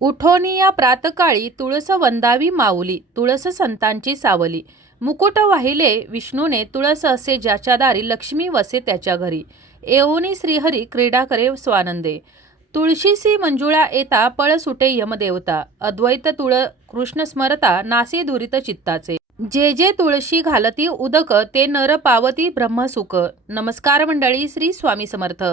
उठोनी या प्रातकाळी तुळस वंदावी माऊली तुळस संतांची सावली. मुकुट वाहिले विष्णूने तुळस असे ज्याच्या दारी लक्ष्मी वसे त्याच्या घरी. एवनी श्रीहरी क्रीडा करे स्वानंदे. तुळशीसी मंजुळा येता पळ सुटे यमदेवता अद्वैत तुळ कृष्ण स्मरता नासी दुरित चित्ताचे. जे जे तुळशी घालती उदक ते नर पावती ब्रह्मसुख. नमस्कार मंडळी श्री स्वामी समर्थ.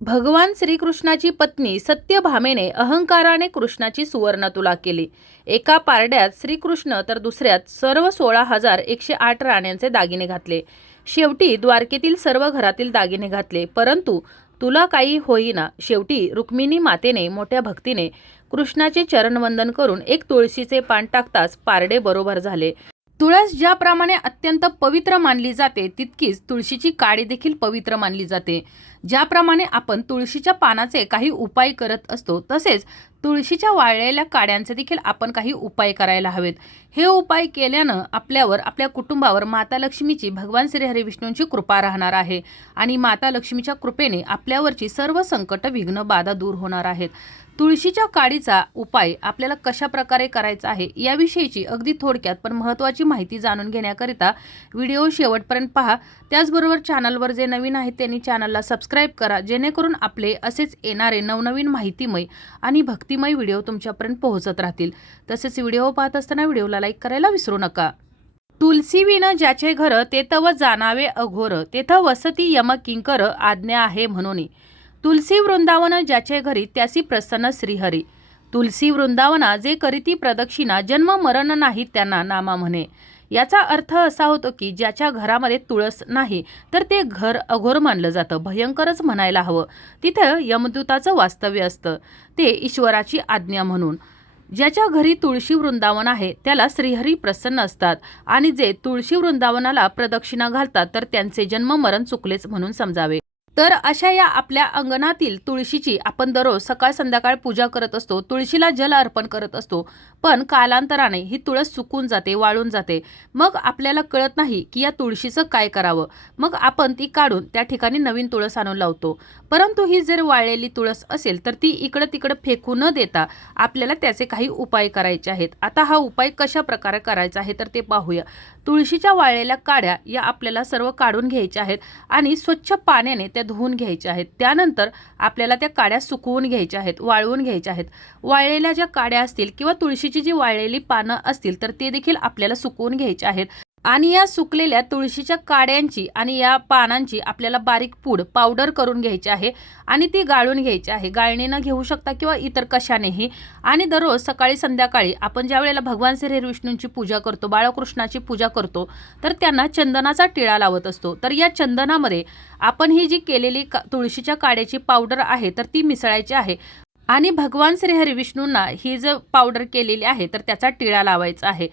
भगवान श्रीकृष्णाची पत्नी सत्यभामेने अहंकाराने कृष्णाची सुवर्ण तुला केली. एका पारड्यात श्रीकृष्ण तर दुसऱ्यात सर्व सोळा हजार एकशे आठ राण्यांचे दागिने घातले. शेवटी द्वारकेतील सर्व घरातील दागिने घातले परंतु तुला काही होईना. शेवटी रुक्मिणी मातेने मोठ्या भक्तीने कृष्णाचे चरणवंदन करून एक तुळशीचे पान टाकताच पारडे बरोबर झाले. तुळस ज्याप्रमाणे अत्यंत पवित्र मानली जाते तितकीच तुळशीची काडी देखील पवित्र मानली जाते. ज्याप्रमाणे आपण तुळशीच्या पानाचे काही उपाय करत असतो तसेच तुळशीच्या वाळलेल्या काड्यांचे देखील आपण काही उपाय करायला हवेत. हे उपाय केल्यानं आपल्यावर आपल्या कुटुंबावर माता लक्ष्मीची भगवान श्री हरिविष्णूंची कृपा राहणार आहे आणि माता लक्ष्मीच्या कृपेने आपल्यावरची सर्व संकट विघ्न बाधा दूर होणार आहेत. तुळशीच्या काडीचा उपाय आपल्याला कशा प्रकारे करायचा आहे याविषयीची अगदी थोडक्यात पण महत्त्वाची माहिती जाणून घेण्याकरिता व्हिडिओ शेवटपर्यंत पहा. त्याचबरोबर चॅनलवर जे नवीन आहेत त्यांनी चॅनलला सबस्क्राईब करा जेणेकरून आपले असेच येणारे नवनवीन माहितीमय आणि भक्तिमय व्हिडिओ तुमच्यापर्यंत पोहोचत राहतील. तसेच व्हिडिओ पाहत असताना व्हिडिओला लाईक करायला विसरू नका. तुलसी विण ज्याचे घर ते व जाणावे अघोर तेथ वसती यम किंकर आज्ञा आहे म्हणून. तुलसी वृंदावन ज्याचे घरी त्यासी प्रसन्न श्रीहरी. तुलसी वृंदावना जे करीती प्रदक्षिणा जन्म मरण नाही त्यांना नामा म्हणे. याचा अर्थ असा होतो की ज्याच्या घरामध्ये तुळस नाही तर ते घर अघोर मानलं जातं भयंकरच म्हणायला हवं. तिथं यमदूताचं वास्तव्य असतं. ते ईश्वराची आज्ञा म्हणून. ज्याच्या घरी तुळशी वृंदावन आहे त्याला श्रीहरी प्रसन्न असतात. आणि जे तुळशी वृंदावनाला प्रदक्षिणा घालतात तर त्यांचे जन्म मरण चुकलेच म्हणून समजावे. तर अशा या आपल्या अंगणातील तुळशीची आपण दररोज सकाळ संध्याकाळ पूजा करत असतो तुळशीला जल अर्पण करत असतो पण कालांतराने ही तुळस सुकून जाते वाळून जाते. मग आपल्याला कळत नाही की या तुळशीचं काय करावं. मग आपण ती काढून त्या ठिकाणी नवीन तुळस आणून लावतो. परंतु ही जर वाळलेली तुळस असेल तर ती इकडं तिकडं फेकू न देता आपल्याला त्याचे काही उपाय करायचे आहेत. आता हा उपाय कशा प्रकारे करायचा आहे तर ते पाहूया. तुळशीच्या वाळलेल्या काड्या या आपल्याला सर्व काढून घ्यायच्या आहेत आणि स्वच्छ पाण्याने त्या धुवून घ्यायच्या आहेत. त्यानंतर आपल्याला त्या काड्या सुकवून घ्यायच्या आहेत वाळवून घ्यायच्या आहेत. वाळलेल्या ज्या काड्या असतील किंवा तुळशीची जी वाळलेली पानं असतील तर ते देखील आपल्याला सुकवून घ्यायचे आहेत. आणि या सुकलेल्या तुळशीच्या काड्यांची आणि या पानांची आपल्याला बारीक पूड पावडर करून घ्यायची आहे आणि ती गाळून घ्यायची आहे. गाळणीनं घेऊ शकता किंवा इतर कशानेही. आणि दररोज सकाळी संध्याकाळी आपण ज्या वेळेला भगवान श्री विष्णूंची पूजा करतो बाळकृष्णाची पूजा करतो तर त्यांना चंदनाचा टिळा लावत असतो. तर या चंदनामध्ये आपण ही जी केलेली का तुळशीच्या काड्याची पावडर आहे तर ती मिसळायची आहे. आणि भगवान श्री हरिविष्णूंना ही जर पावडर केलेली आहे तर त्याचा टिळा लावायचा आहे.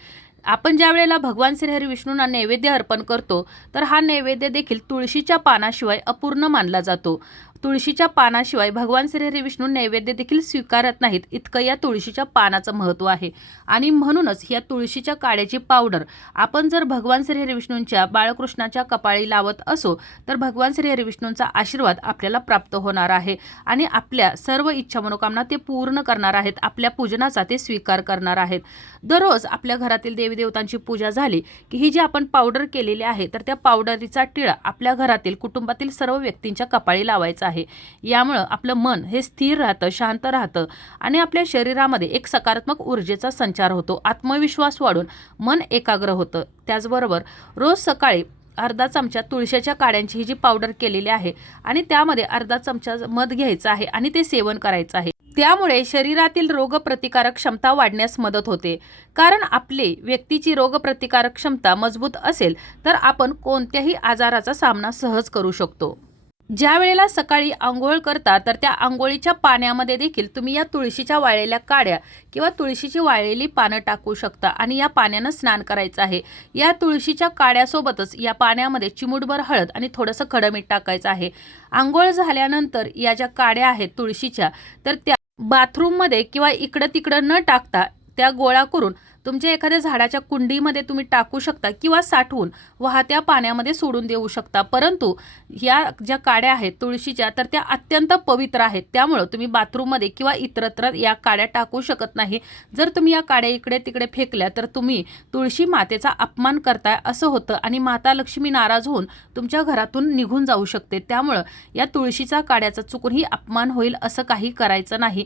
आपण ज्या वेळेला भगवान श्रीहरी विष्णूंना नैवेद्य अर्पण करतो तर हा नैवेद्य देखील तुळशीच्या पानाशिवाय अपूर्ण मानला जातो. तुळशीच्या पानाशिवाय भगवान श्रीहरी विष्णू नैवेद्य देखील स्वीकारत नाहीत. इतकं या तुळशीच्या पानाचं महत्त्व आहे. आणि म्हणूनच या तुळशीच्या काड्याची पावडर आपण जर भगवान श्रीहरी विष्णूंच्या बाळकृष्णाच्या कपाळी लावत असो तर भगवान श्रीहरी विष्णूंचा आशीर्वाद आपल्याला प्राप्त होणार आहे. आणि आपल्या सर्व इच्छा मनोकामना ते पूर्ण करणार आहेत. आपल्या पूजनाचा ते स्वीकार करणार आहेत. दररोज आपल्या घरातील देवीदेवतांची पूजा झाली की ही जी आपण पावडर केलेली आहे तर त्या पावडरीचा टिळा आपल्या घरातील कुटुंबातील सर्व व्यक्तींच्या कपाळी लावायचा आहे. यामुळं आपलं मन हे स्थिर राहतं शांत राहतं आणि आपल्या शरीरामध्ये एक सकारात्मक ऊर्जेचा संचार होतो. आत्मविश्वास वाढून मन एकाग्र होतं. त्याचबरोबर रोज सकाळी अर्धा चमचा तुळशीच्या काड्यांची ही जी पावडर केलेली आहे आणि त्यामध्ये अर्धा चमचा मध घ्यायचा आहे आणि ते सेवन करायचं आहे. त्यामुळे शरीरातील रोगप्रतिकारक क्षमता वाढण्यास मदत होते. कारण आपली व्यक्तीची रोगप्रतिकारक क्षमता मजबूत असेल तर आपण कोणत्याही आजाराचा सामना सहज करू शकतो. ज्या वेळेला सकाळी आंघोळ करता तर त्या आंघोळीच्या पाण्यामध्ये देखील तुम्ही या तुळशीच्या वाळलेल्या काड्या किंवा तुळशीची वाळलेली पानं टाकू शकता आणि या पाण्यानं स्नान करायचं आहे. या तुळशीच्या काड्यासोबतच या पाण्यामध्ये चिमुटभर हळद आणि थोडंसं खडमीठ टाकायचं आहे. आंघोळ झाल्यानंतर या ज्या काड्या आहेत तुळशीच्या तर त्या बाथरूममध्ये किंवा इकडं तिकडं न टाकता त्या गोळा करून तुमच्या एखाद्या झाडाच्या कुंडीमध्ये तुम्ही टाकू शकता किंवा साठवून वाहत्या पाण्यामध्ये सोडून देऊ शकता. परंतु या ज्या काड्या आहेत तुळशीच्या तर त्या अत्यंत पवित्र आहेत. त्यामुळं तुम्ही बाथरूममध्ये किंवा इतरत्र या काड्या टाकू शकत नाही. जर तुम्ही या काड्या इकडे तिकडे फेकल्या तर तुम्ही तुळशी मातेचा अपमान करताय असं होतं आणि माता लक्ष्मी नाराज होऊन तुमच्या घरातून निघून जाऊ शकते. त्यामुळं या तुळशीचा काड्याचा चुकूनही अपमान होईल असं काही करायचं नाही.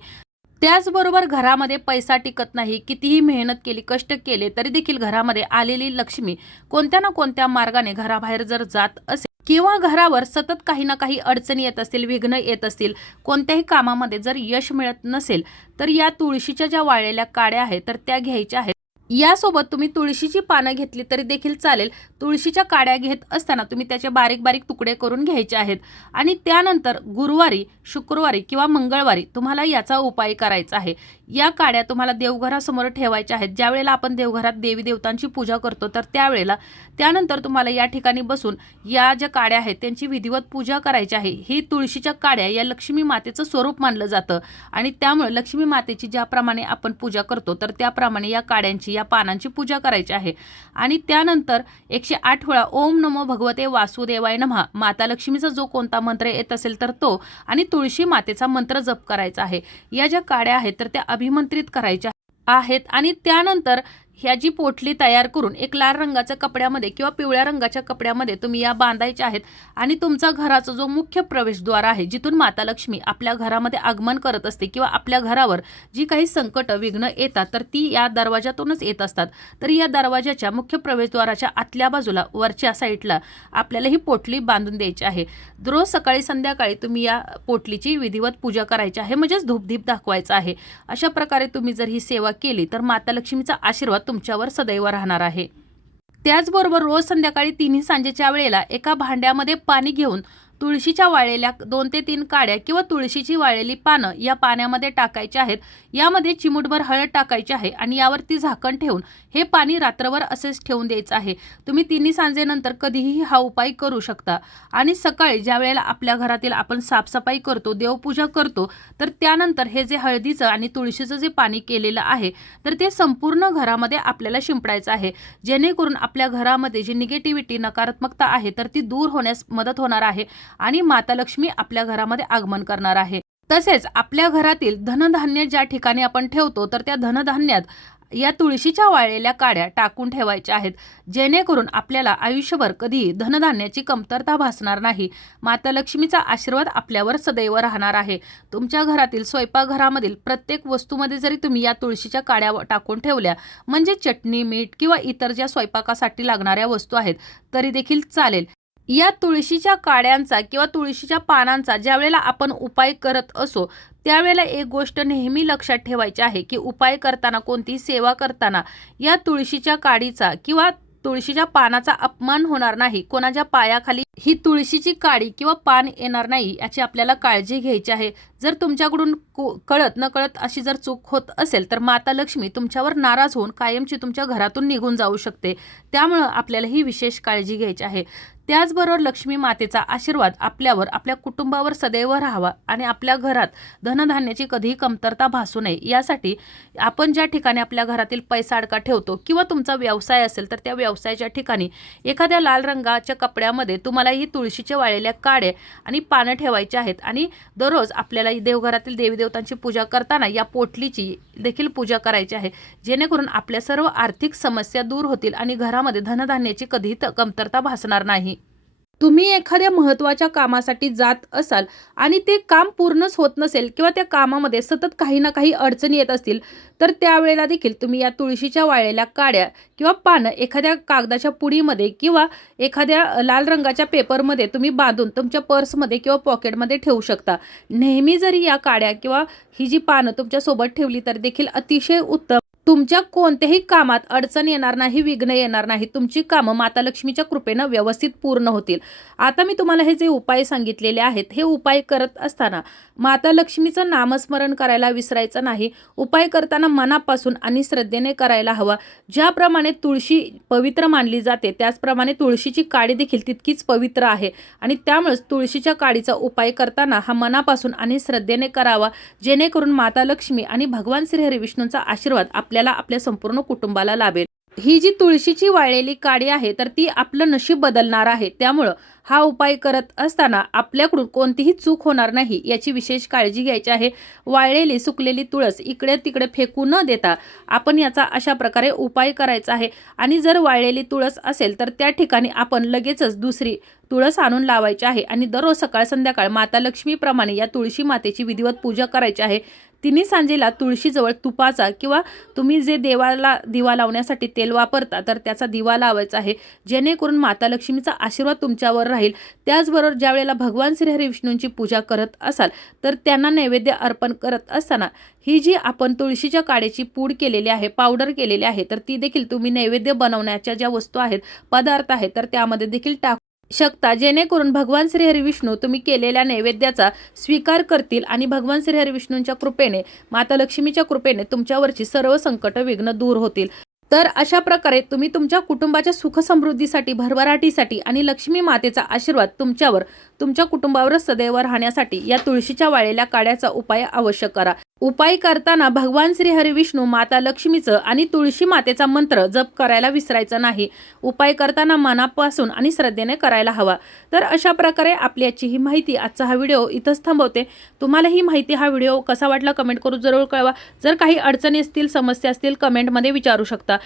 त्याचबरोबर घरामध्ये पैसा टिकत नाही कितीही मेहनत केली कष्ट केले तरी देखील घरामध्ये आलेली लक्ष्मी कोणत्या ना कोणत्या मार्गाने घराबाहेर जर जात असेल किंवा घरावर सतत काही ना काही अडचणी येत असतील विघ्न येत असतील कोणत्याही कामामध्ये जर यश मिळत नसेल तर या तुळशीच्या ज्या वाळलेल्या काड्या आहेत तर त्या घ्यायच्या आहेत. यासोबत तुम्ही तुळशीची पानं घेतली तरी देखील चालेल. तुळशीच्या काड्या घेत असताना तुम्ही त्याचे बारीक बारीक तुकडे करून घ्यायचे आहेत. आणि त्यानंतर गुरुवारी शुक्रवारी किंवा मंगळवारी तुम्हाला याचा उपाय करायचा आहे. या काड्या तुम्हाला देवघरासमोर ठेवायच्या आहेत. ज्या वेळेला आपण देवघरात देवी देवतांची पूजा करतो तर त्यावेळेला त्यानंतर तुम्हाला या ठिकाणी बसून या ज्या काड्या आहेत त्यांची विधिवत पूजा करायची आहे. ही तुळशीच्या काड्या या लक्ष्मी मातेचं स्वरूप मानलं जातं. आणि त्यामुळे लक्ष्मी मातेची ज्याप्रमाणे आपण पूजा करतो तर त्याप्रमाणे या काड्यांची या पानांची पूजा करायची आहे. आणि त्यानंतर एकशे आठ वेळा ओम नमो भगवते वासुदेवाय नमः. माता लक्ष्मीचा जो कोणता मंत्र येत असेल तर तो. आणि तुळशी मातेचा मंत्र जप करायचा आहे. या ज्या काड्या आहेत तर त्या अभिमंत्रित करायच्या आहेत. आणि त्यानंतर ह्या जी पोटली तयार करून एक लाल रंगाच्या कपड्यामध्ये किंवा पिवळ्या रंगाच्या कपड्यामध्ये तुम्ही या बांधायच्या आहेत आणि तुमचा घराचा जो मुख्य प्रवेशद्वार आहे जिथून माता लक्ष्मी आपल्या घरामध्ये आगमन करत असते किंवा आपल्या घरावर जी काही संकट विघ्न येतात तर ती या दरवाजातूनच येत असतात. तर या दरवाजाच्या मुख्य प्रवेशद्वाराच्या आतल्या बाजूला वरच्या साईडला आपल्याला ही पोटली बांधून द्यायची आहे. रोज सकाळी संध्याकाळी तुम्ही या पोटलीची विधिवत पूजा करायची आहे म्हणजेच धूपधीप दाखवायचा आहे. अशा प्रकारे तुम्ही जर ही सेवा केली तर माता लक्ष्मीचा आशीर्वाद तुमच्यावर सदैव राहणार आहे. त्याचबरोबर रोज संध्याकाळी तिन्ही सांजेच्या वेळेला एका भांड्यामध्ये पाणी घेऊन तुळशीच्या वाळलेल्या दोन ते तीन काड्या किंवा तुळशीची वाळलेली पानं या पाण्यामध्ये टाकायची आहेत. यामध्ये चिमूटभर हळद टाकायची आहे आणि यावरती झाकण ठेवून हे पाणी रात्रभर असेच ठेवून द्यायचं आहे. तुम्ही तिन्ही सांजेनंतर कधीही हा उपाय करू शकता. आणि सकाळी ज्या वेळेला आपल्या घरातील आपण साफसफाई करतो देवपूजा करतो तर त्यानंतर हे जे हळदीचं आणि तुळशीचं जे पाणी केलेलं आहे तर ते संपूर्ण घरामध्ये आपल्याला शिंपडायचं आहे. जेणेकरून आपल्या घरामध्ये जी निगेटिव्हिटी नकारात्मकता आहे तर ती दूर होण्यास मदत होणार आहे. आणि माता लक्ष्मी आपल्या घरामध्ये आगमन करणार आहे. तसेच आपल्या घरातील धनधान्य ज्या ठिकाणी आपण ठेवतो तर त्या धनधान्यात या तुळशीच्या वाळलेल्या काड्या टाकून ठेवायच्या आहेत. जेणेकरून आपल्याला आयुष्यभर कधीही धनधान्याची कमतरता भासणार नाही. माता लक्ष्मीचा आशीर्वाद आपल्यावर सदैव राहणार आहे. तुमच्या घरातील स्वयंपाकघरामधील प्रत्येक वस्तूमध्ये जरी तुम्ही या तुळशीच्या काड्या टाकून ठेवल्या म्हणजे चटणी मीठ किंवा इतर ज्या स्वयंपाकासाठी लागणाऱ्या वस्तू आहेत तरी देखील चालेल. या तुळशीच्या काड्यांचा किंवा तुळशीच्या पानांचा ज्या वेळेला आपण उपाय करत असो त्यावेळेला एक गोष्ट नेहमी लक्षात ठेवायची आहे की उपाय करताना कोणतीही सेवा करताना या तुळशीच्या काडीचा किंवा तुळशीच्या पानाचा अपमान होणार नाही. कोणाच्या पायाखाली ही तुळशीची काडी किंवा पान येणार नाही याची आपल्याला काळजी घ्यायची आहे. जर तुमच्याकडून कळत न कळत अशी जर चूक होत असेल तर माता लक्ष्मी तुमच्यावर नाराज होऊन कायमची तुमच्या घरातून निघून जाऊ शकते. त्यामुळं आपल्याला ही विशेष काळजी घ्यायची आहे. त्याचबरोबर लक्ष्मी मातेचा आशीर्वाद आपल्यावर आपल्या कुटुंबावर सदैव राहावा आणि आपल्या घरात धनधान्याची कधीही कमतरता भासू नये. यासाठी आपण ज्या ठिकाणी आपल्या घरातील पैसा अडका ठेवतो किंवा तुमचा व्यवसाय असेल तर त्या व्यवसायाच्या ठिकाणी एखाद्या लाल रंगाच्या कपड्यामध्ये तुम्हाला ही तुळशीचे वाळलेल्या काड्या आणि पानं ठेवायची आहेत आणि दररोज आपल्याला देवघरातील देवीदेवतांची पूजा करताना या पोटलीची देखील पूजा करायची आहे. जेणेकरून आपल्या सर्व आर्थिक समस्या दूर होतील आणि घरामध्ये धनधान्याची कधीही त- कमतरता भासणार नाही. तुम्ही एखाद्या महत्त्वाच्या कामासाठी जात असाल आणि ते काम पूर्णच होत नसेल किंवा त्या कामामध्ये सतत काही ना काही अडचणी येत असतील तर त्यावेळेला देखील तुम्ही या तुळशीच्या वाळलेल्या काड्या किंवा पानं एखाद्या कागदाच्या पुडीमध्ये किंवा एखाद्या लाल रंगाच्या पेपरमध्ये तुम्ही बांधून तुमच्या पर्समध्ये किंवा पॉकेटमध्ये ठेवू शकता. नेहमी जरी या काड्या किंवा ही जी पानं तुमच्यासोबत ठेवली तर देखील अतिशय उत्तम तुमच्या कोणत्याही कामात अडचण येणार नाही विघ्न येणार नाही. तुमची कामं माता लक्ष्मीच्या कृपेनं व्यवस्थित पूर्ण होतील. आता मी तुम्हाला हे जे उपाय सांगितलेले आहेत हे उपाय करत असताना माता लक्ष्मीचं नामस्मरण करायला विसरायचं नाही. उपाय करताना मनापासून आणि श्रद्धेने करायला हवा. ज्याप्रमाणे तुळशी पवित्र मानली जाते त्याचप्रमाणे तुळशीची काडी देखील तितकीच पवित्र आहे. आणि त्यामुळेच तुळशीच्या काडीचा उपाय करताना हा मनापासून आणि श्रद्धेने करावा. जेणेकरून माता लक्ष्मी आणि भगवान श्री हरिविष्णूंचा आशीर्वाद आपल्या आपल्याला आपल्या संपूर्ण कुटुंबाला लाभेल. ही जी तुळशीची वाळलेली काडी आहे तर ती आपलं नशीब बदलणार आहे. त्यामुळं हा उपाय करत असताना आपल्याकडून कोणतीही चूक होणार नाही याची विशेष काळजी घ्यायची आहे. वाळलेली सुकलेली तुळस इकडे तिकडे फेकू न देता आपण याचा अशा प्रकारे उपाय करायचा आहे. आणि जर वाळलेली तुळस असेल तर त्या ठिकाणी आपण लगेचच दुसरी तुळस आणून लावायची आहे. आणि दररोज सकाळ संध्याकाळ माता लक्ष्मीप्रमाणे या तुळशी मातेची विधिवत पूजा करायची आहे. तिन्ही सांजेला तुळशीजवळ तुपाचा किंवा तुम्ही जे देवाला दिवा लावण्यासाठी तेल वापरता तर त्याचा दिवा लावायचा आहे. जेणेकरून माता लक्ष्मीचा आशीर्वाद तुमच्यावर राहील. त्याचबरोबर ज्या वेळेला भगवान श्रीहरी विष्णूंची पूजा करत असाल तर त्यांना नैवेद्य अर्पण करत असताना ही जी आपण तुळशीच्या काड्याची पूड केलेली आहे पावडर केलेली आहे तर ती देखील तुम्ही नैवेद्य बनवण्याच्या ज्या वस्तू आहेत पदार्थ आहेत तर त्यामध्ये देखील टाक शकता. जेणेकरून भगवान श्रीहरी विष्णू तुम्ही केलेल्या नैवेद्याचा स्वीकार करतील आणि भगवान श्रीहरी विष्णूंच्या कृपेने माता लक्ष्मीच्या कृपेने तुमच्यावरची सर्व संकट विघ्न दूर होतील. तर अशा प्रकारे तुम्ही तुमच्या कुटुंबाच्या सुख समृद्धीसाठी भरभराटीसाठी आणि लक्ष्मी मातेचा आशीर्वाद तुमच्यावर तुमच्या कुटुंबावर सदैव राहण्यासाठी या तुळशीच्या वाळलेल्या काड्याचा उपाय अवश्य करा. उपाय करताना भगवान श्री हरिविष्णू माता लक्ष्मीचं आणि तुळशी मातेचा मंत्र जप करायला विसरायचं नाही. उपाय करताना मनापासून आणि श्रद्धेने करायला हवा. तर अशा प्रकारे आपली याची ही माहिती आजचा हा व्हिडिओ इथंच थांबवते. तुम्हाला ही माहिती हा व्हिडिओ कसा वाटला कमेंट करून जरूर कळवा. जर काही अडचणी असतील समस्या असतील कमेंटमध्ये विचारू शकता.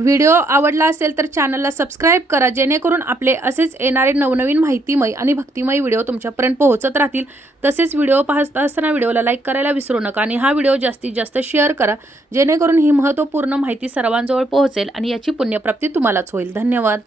व्हिडिओ आवडला असेल तर चॅनलला सबस्क्राईब करा जेणेकरून आपले असेच येणारे नवनवीन माहितीमय आणि भक्तिमय व्हिडिओ तुमच्यापर्यंत पोहोचत राहतील. तसेच व्हिडिओ पाहत असताना व्हिडिओला लाईक करायला विसरू नका आणि हा व्हिडिओ जास्तीत जास्त शेअर करा जेणेकरून ही महत्त्वपूर्ण माहिती सर्वांजवळ पोहोचेल आणि याची पुण्यप्राप्ती तुम्हालाच होईल. धन्यवाद.